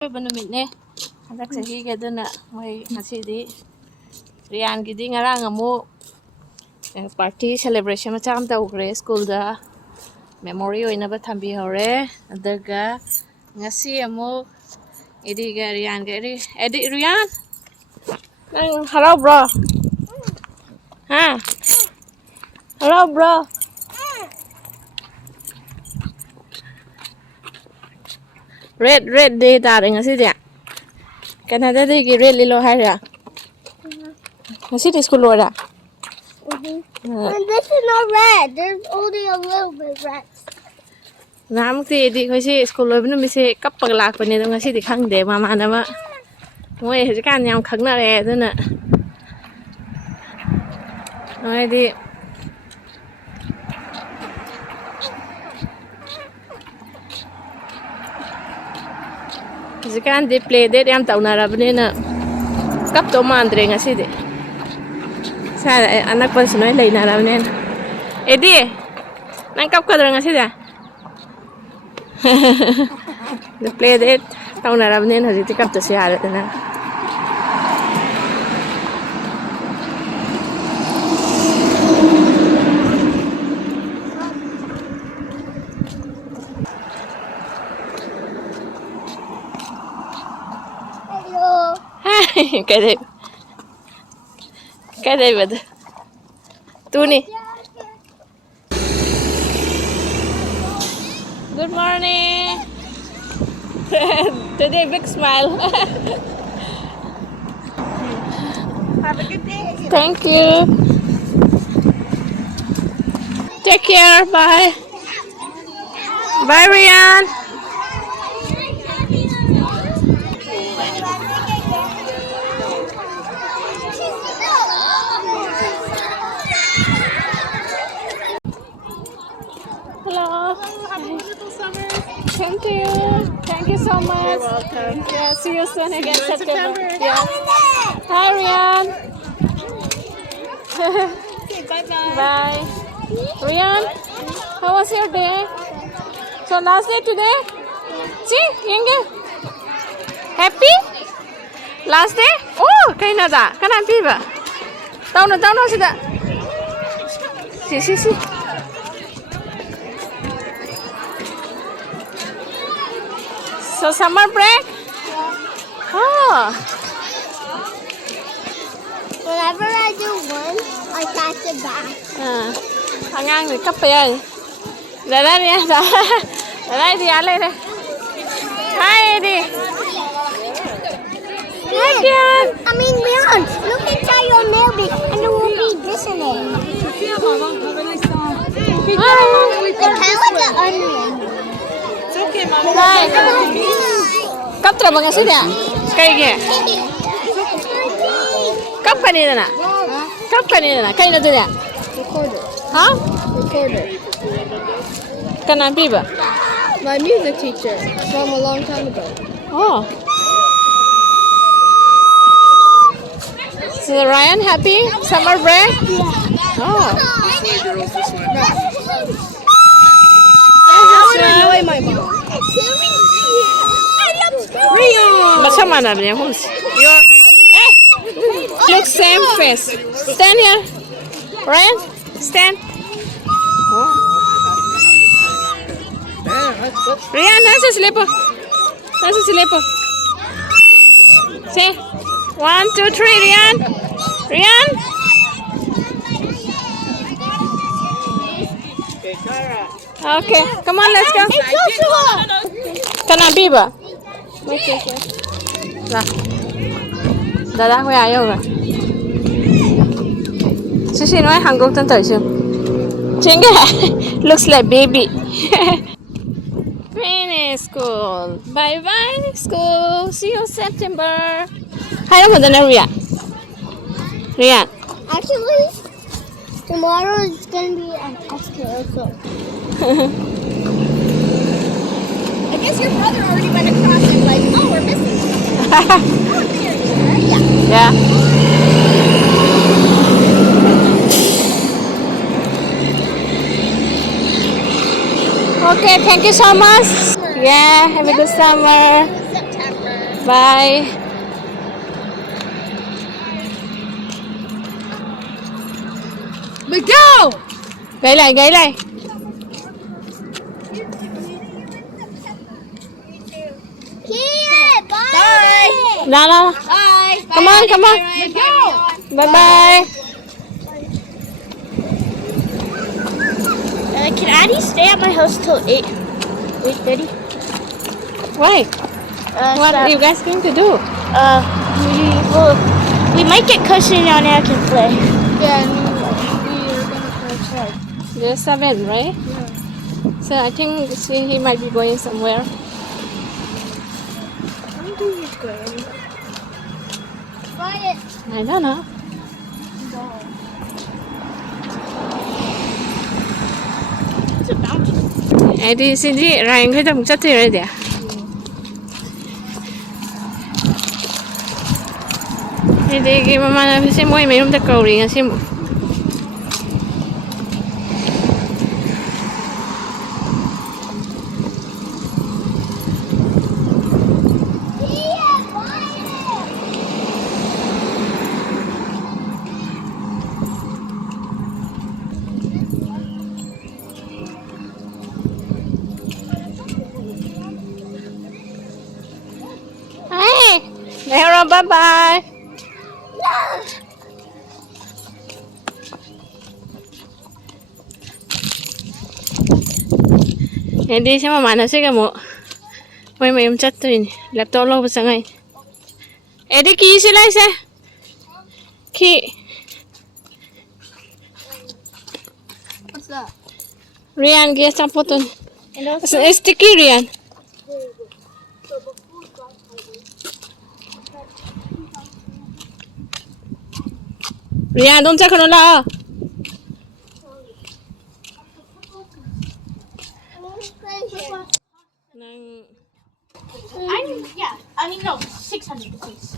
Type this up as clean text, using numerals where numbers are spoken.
Benumit handak sahi gadana moi ngasidi Rian gidi ngarang amu party celebration macam tawgre school da memory oina ba thambi hore adaga ngasi amu idi ga Rian ga edi Rian nang hello bro ha hello bro red day ta ngasi dia Canada de gi red lilo hara ngasi di school ora And this is not red. There's only a little bit red. Nam ti di khoi si school loi bnu mi se kap pag lak pa ne ngasi di khang de mama na ma moi he kan yam khang na re du na noi di Zikan di play date yam tau na ra bne na kap to man dre ngasi di sa anak pon sunoi lai na ra bne edi nang kap ka dre ngasi da the play date tau na ra bne na ji kap to si ha na Hello. Hai cái đây vậy tu nè good morning today big smile Have a good day. thank you take care bye bye Rian hello Have a wonderful summer. thank you so much. You're welcome. Yeah, see you soon again See you in September. September. Yeah. Hi Rian. Okay, bye-bye. Bye. Rian, how was your day? So last day today? See, Inge? Happy? Last day? Oh, kay na da. Kanan piba. Tao na sida. Si. So summer break? Oh. Whenever I do one, I catch it back. Ngang thì cấp bây giờ đây đi đó đây thì ăn lên đây hai đi hai kia I mean, Leon, look inside your nail bit, and there will be this in it. It's kind of like an onion. đây cấp trở bằng cái gì nè cây kìa cấp cái này nè cây nó thế nè Recorder. hả Recorder. cái này bị bà My music teacher from a long time ago. oh so Ryan happy summer break oh Annoy my mom. But someone of them who's your look same face. Stand here. Ryan, stand. Oh. Ryan, that's a slipper. See? 1, 2, 3, Ryan. Okay, come on, let's go. Can I be ba? Nah. Dada 왜 안 오가? 수시 nói 한국 좀 더 있어. 쟁가 looks like baby. Finish school. Bye bye school. See you September. Hay lắm rồi Rian. Rian. Actually, tomorrow is going to be an SK also. I guess your brother already went across and like, oh, we're missing something. Oh, there you are. Yeah. Yeah. Okay, thank you so much. Yeah, have a good summer. September. bye. Miguel! Gãy lại, gãy lại. Kia, bye! Đó, đó. Bye! Come on, come on. Bye bye. Can Addie stay at my house till 8:30? Why? What are you guys going to do? We might get cushion on there can play. Yeah, and we are gonna play outside. There's 7, right? Yeah. So I think he might be going somewhere. I don't think he's going. Quiet. I don't know. It's a bounty. Eddie, Cindy, Ryan, kita mung chat here dia. Eddie, cái mama na si mo may rum ta kauri nga si mo. Kia, quiet. Hey, Nero, bye bye. Eddie, si mama na si mo. May rum chat to ini. Laptop lo basa ngay. Eddie, ki sila isa. Ki. What's that? Rian, giya sa puton. And also, Sticky, Rian. Rian, don't check on la. Nang I mean, no, 600 please.